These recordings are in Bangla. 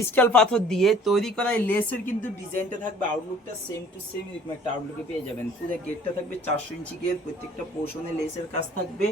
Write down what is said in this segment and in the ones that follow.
ক্রিস্টাল পাথর দিয়ে তৈরি করা এই লেসের কিন্তু ডিজাইনটা থাকবে আউটলুকটা সেম টু সেম এরকম একটা আউটলুকে পেয়ে যাবেন। পুরো গেটটা থাকবে চারশো ইঞ্চি গেট প্রত্যেকটা পোর্শনে লেসের কাজ থাকবে।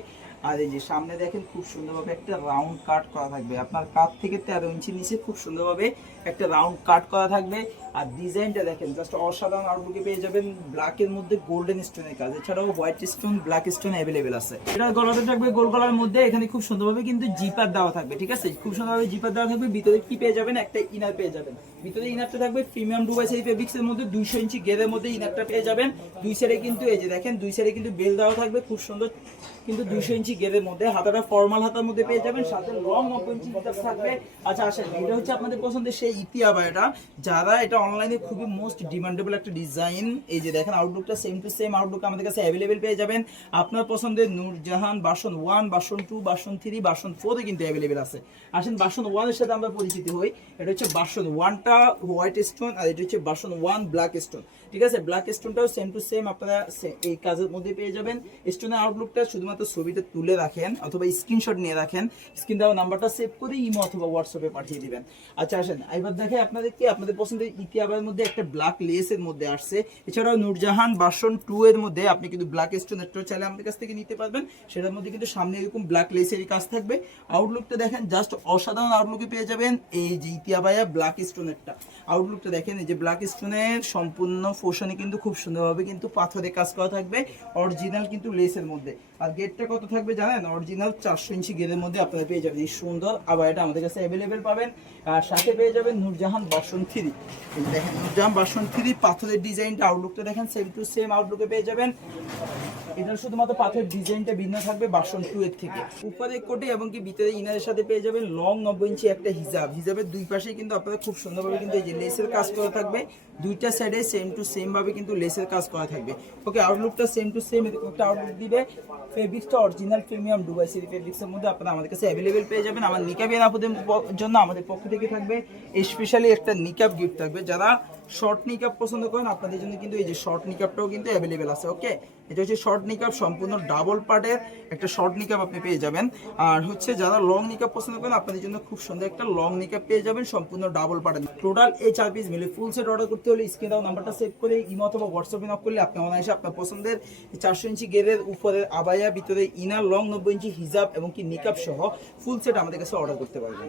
আর এই যে সামনে দেখেন খুব সুন্দরভাবে একটা রাউন্ড কাট করা থাকবে। আপনার কাট থেকে তেরো ইঞ্চি নিচে খুব সুন্দরভাবে একটা রাউন্ড কাট করা থাকবে। আর ডিজাইনটা দেখেন জাস্ট অসাধারণ আউটলুকে পেয়ে যাবেন। ব্ল্যাকের মধ্যে গোল্ডেন স্টোনের কাজ, এছাড়াও white stone black stone available আছে। এটা গলাতে থাকবে গোল গলার মধ্যে, এখানে খুব সুন্দরভাবে কিন্তু জিপার দেওয়া থাকবে, ঠিক আছে? খুব সুন্দরভাবে জিপার দেওয়া থাকবে, ভিতরে কি পেয়ে যাবেন? একটা ইনার পেয়ে যাবেন। ভিতরে ইনারটা থাকবে প্রিমিয়াম ডুবাই সারি ফেব্রিক্স এর মধ্যে দুইশো ইঞ্চি গেরের মধ্যে ইনারটা পেয়ে যাবেন। দুই সাইডে কিন্তু এই যে দেখেন, দুই সাইডে কিন্তু বেল দেওয়া থাকবে, খুব সুন্দর কিন্তু দুইশো ইঞ্চি গেরের মধ্যে। হাতাটা ফর্মাল হাতার মধ্যে পেয়ে যাবেন, সাথে লং নব্বই ইঞ্চি থাকবে। আচ্ছা আসেন, এটা হচ্ছে আপনাদের পছন্দের সেই ইতিহাবা এটা যারা এটা অনলাইনে খুবই মোস্ট ডিমান্ডেবল একটা ডিজাইন এই যে দেখেন আউটলুকটা সেম টু সেম আউটলুক আমাদের কাছে অ্যাভেলেবেল পেয়ে যাবেন। আপনার পছন্দের নূরজাহান বাসন ওয়ান বাসন টু বাসন থ্রি বাসন ফোরে কিন্তু অ্যাভেলেবেল আছে। আসেন বাসন ওয়ানের সাথে আমরা পরিচিত হই। এটা হচ্ছে বাসন ওয়ানটা হোয়াইট স্টোন আর এটা হচ্ছে বাসন ওয়ান ব্ল্যাক স্টোন ঠিক আছে? ব্ল্যাক স্টোনটাও সেম টু সেম আপনারা এই কাজের মধ্যে পেয়ে যাবেন। স্টোনের আউটলুকটা শুধুমাত্র ছবিটা তুলে রাখেন অথবা স্ক্রিনশট নিয়ে রাখেন। স্ক্রিন দেওয়া নাম্বারটা সেভ করে ইমো অথবা হোয়াটসঅ্যাপে পাঠিয়ে দিবেন। আচ্ছা আসেন। এবার দেখে আপনাদেরকে, আপনাদের পছন্দের ইতিহাবের মধ্যে একটা ব্ল্যাক লেসের মধ্যে আসছে। এছাড়াও নূরজাহান বাসন টু এর মধ্যে আপনি কিন্তু ব্ল্যাক স্টোন একটা চাইলে আমাদের কাছ থেকে নিতে পারবেন। সেটার মধ্যে কিন্তু সামনে এরকম ব্ল্যাক লেসেরই কাজ থাকবে। আউটলুকটা দেখেন জাস্ট অসাধারণ আউটলুকে পেয়ে যাবেন। এই যে ইতিহাবায়া ব্ল্যাক স্টোনেরটা আউটলুকটা দেখেন, এই যে ব্ল্যাক স্টোনের সম্পূর্ণ ফোশনে কিন্তু খুব সুন্দরভাবে কিন্তু পাথরে কাজ করা থাকবে অরিজিনাল কিন্তু লেসের মধ্যে। আর গেটটা কত থাকবে জানেন? অরিজিনাল চারশো ইঞ্চি গেটের মধ্যে আপনারা পেয়ে যাবেন। এই সুন্দর আবার এটা আমাদের কাছে অ্যাভেলেবেল পাবেন। আর সাথে পেয়ে যাবেন নূরজাহান বাসন থ্রি দেখেন, নূরজাহান বাসন থ্রি পাথরের ডিজাইনটা আউটলুকটা দেখেন সেম টু সেম আউটলুকে পেয়ে যাবেন। এটা শুধুমাত্র পাথরের ডিজাইনটা ভিন্ন থাকবে বাসন টু এর থেকে। উপরে কোটে এবং কি ভিতরে ইনারের সাথে পেয়ে যাবেন লং নব্বই ইঞ্চি একটা হিজাব। হিজাবের দুই পাশেই কিন্তু আপনারা খুব সুন্দরভাবে কিন্তু এই যে লেসের কাজ করা থাকবে। দুইটা সাইডে সেম টু সেম ভাবে কিন্তু লেসের কাজ করা থাকবে। ওকে আউটলুকটা সেম টু সেম একটা আউটলুক দিবে। ফেব্রিক্সটা অরিজিনাল প্রিমিয়াম ডুবাই সিরি ফেব্রিক্সের মধ্যে আপনারা আমাদের কাছে অ্যাভেলেবেল পেয়ে যাবেন। আমার নিকাবের আপদের জন্য আমাদের পক্ষ থেকে থাকবে। স্পেশালি একটা নিকাব গিফট থাকবে। যারা শর্ট নিকাপ পছন্দ করেন, আপনাদের জন্য কিন্তু এই যে শর্ট নিকাপটাও কিন্তু অ্যাভেলেবেল আছে। ওকে এটা হচ্ছে শর্ট নিকাপ সম্পূর্ণ ডাবল পার্টের একটা শর্ট নিকাপ আপনি পেয়ে যাবেন। আর হচ্ছে যারা লং নিকাপ পছন্দ করেন, আপনাদের জন্য খুব সুন্দর একটা লং নিকাপ পেয়ে যাবেন সম্পূর্ণ ডাবল পার্টের টোটাল এই চার পিস মিলে ফুল সেট অর্ডার করতে হলে স্ক্রিন দাও নাম্বারটা সেভ করে ইমো অথবা হোয়াটসঅ্যাপে নক করলে আপনি অনায়াসে আপনার পছন্দের চারশো ইঞ্চি গেরের উপরে, আবায়া, ভিতরে ইনার লং নব্বই ইঞ্চি হিজাব এবং কি নিকাপ সহ ফুল সেট আমাদের কাছে অর্ডার করতে পারবেন।